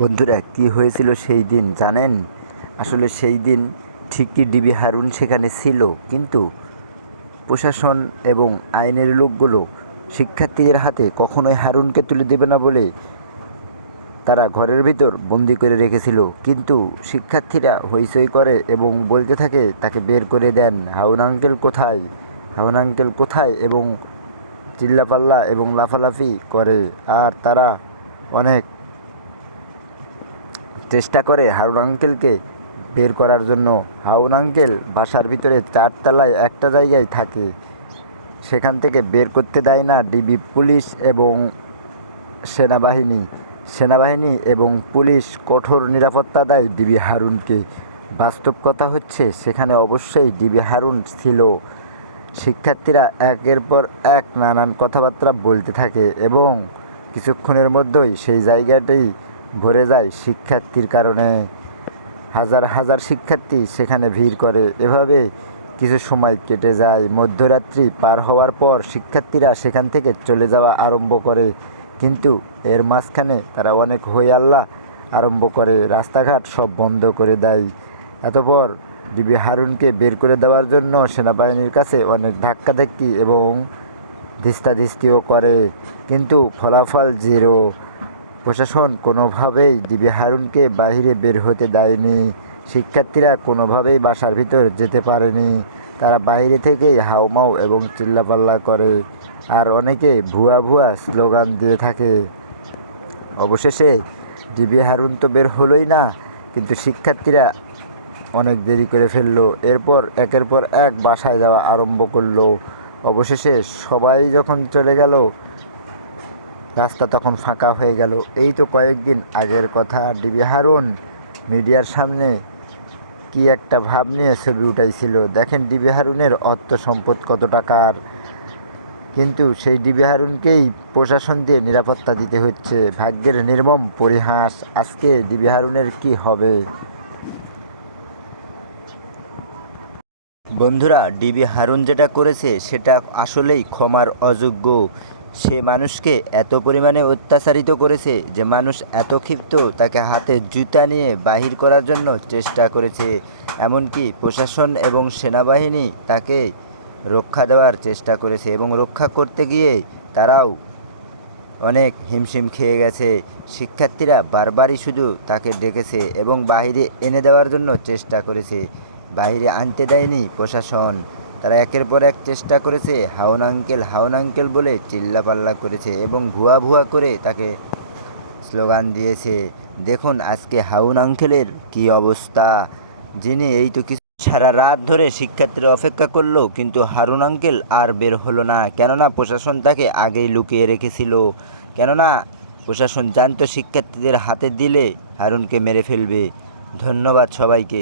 বন্ধুরা, কি হয়েছিল সেই দিন জানেন? আসলে সেই দিন ঠিকই ডিবি হারুন সেখানে ছিল, কিন্তু প্রশাসন এবং আইনের লোকগুলো শিক্ষার্থীদের হাতে কখনোই হারুনকে তুলে দেবে না বলে তারা ঘরের ভিতর বন্দি করে রেখেছিল। কিন্তু শিক্ষার্থীরা হইচই করে এবং বলতে থাকে, তাকে বের করে দেন। হাউন আঙ্কেল কোথায়? হাউন আঙ্কেল কোথায়? এবং চিল্লাপাল্লা এবং লাফালাফি করে। আর তারা অনেক চেষ্টা করে হারুন আঙ্কেলকে বের করার জন্য। হারুন আঙ্কেল বাসার ভিতরে চারতলায় একটা জায়গায় থাকে। সেখান থেকে বের করতে দেয় না ডিবি পুলিশ এবং সেনাবাহিনী। সেনাবাহিনী এবং পুলিশ কঠোর নিরাপত্তা দেয় ডিবি হারুনকে। বাস্তব কথা হচ্ছে, সেখানে অবশ্যই ডিবি হারুন ছিল। শিক্ষার্থীরা একের পর এক নানান কথাবার্তা বলতে থাকে এবং কিছুক্ষণের মধ্যেই সেই জায়গাটি ভরে যায় শিক্ষার্থীর কারণে। হাজার হাজার শিক্ষার্থী সেখানে ভিড় করে। এভাবে কিছু সময় কেটে যায়। মধ্যরাত্রি পার হওয়ার পর শিক্ষার্থীরা সেখান থেকে চলে যাওয়া আরম্ভ করে। কিন্তু এর মাঝখানে তারা অনেক হই আল্লাহ আরম্ভ করে। রাস্তাঘাট সব বন্ধ করে দেয়। এতপর ডিবি হারুনকে বের করে দেওয়ার জন্য সেনাবাহিনীর কাছে অনেক ধাক্কাধাক্কি এবং ধিস্তাধিস্তিও করে। কিন্তু ফলাফল জিরো। প্রশাসন কোনোভাবেই ডিবি হারুনকে বাইরে বের হতে দেয়নি। শিক্ষার্থীরা কোনোভাবেই বাসার ভিতর যেতে পারেনি। তারা বাইরে থেকেই হাউমাউ এবং চিল্লাপাল্লা করে। আর অনেকে ভুয়া ভুয়া স্লোগান দিয়ে থাকে। অবশেষে ডিবি হারুন তো বের হলোই না, কিন্তু শিক্ষার্থীরা অনেক দেরি করে ফেলল। এরপর, একের পর এক বাসায় যাওয়া আরম্ভ করল। অবশেষে সবাই যখন চলে গেল রাস্তা তখন ফাঁকা হয়ে গেল। এই তো কয়েকদিন আগের কথা। ডিবি হারুন, মিডিয়ার সামনে কি একটা ভাব নিয়ে ছবি উঠাইছিল। দেখেন ডিবি হারুনের অর্থ সম্পদ কত টাকার। কিন্তু সেই ডিবি হারুনকেই প্রশাসন দিয়ে নিরাপত্তা দিতে হচ্ছে। ভাগ্যের নির্মম পরিহাস। আজকে ডিবি হারুনের কি হবে? বন্ধুরা, ডিবি হারুন যেটা করেছে, সেটা আসলেই ক্ষমার অযোগ্য। সে মানুষকে এত পরিমাণে অত্যাচারিত করেছে যে মানুষ এত ক্ষিপ্ত তাকে হাতে জুতা নিয়ে বাহির করার জন্য চেষ্টা করেছে। এমনকি প্রশাসন এবং সেনাবাহিনী তাকে রক্ষা দেওয়ার চেষ্টা করেছে এবং রক্ষা করতে গিয়ে তারাও অনেক হিমশিম খেয়ে গেছে। শিক্ষার্থীরা বারবারই শুধু তাকে ডেকেছে এবং বাইরে এনে দেওয়ার জন্য চেষ্টা করেছে। বাইরে আনতে দেয়নি প্রশাসন। তারা একের পর এক চেষ্টা করেছে হাউন আঙ্কেল হাউন আঙ্কেল বলে চিল্লাপাল্লা করেছে এবং ভুয়া ভুয়া করে তাকে স্লোগান দিয়েছে। দেখুন আজকে হাউন আঙ্কেলের কি অবস্থা। যিনি এই তো কিছু সারা রাত ধরে শিক্ষার্থীরা অপেক্ষা করল, কিন্তু হারুন আঙ্কেল আর বের হলো না। কেননা প্রশাসন তাকে আগেই লুকিয়ে রেখেছিল। কেননা প্রশাসন জানতো শিক্ষার্থীদের হাতে দিলে হারুনকে মেরে ফেলবে। ধন্যবাদ সবাইকে।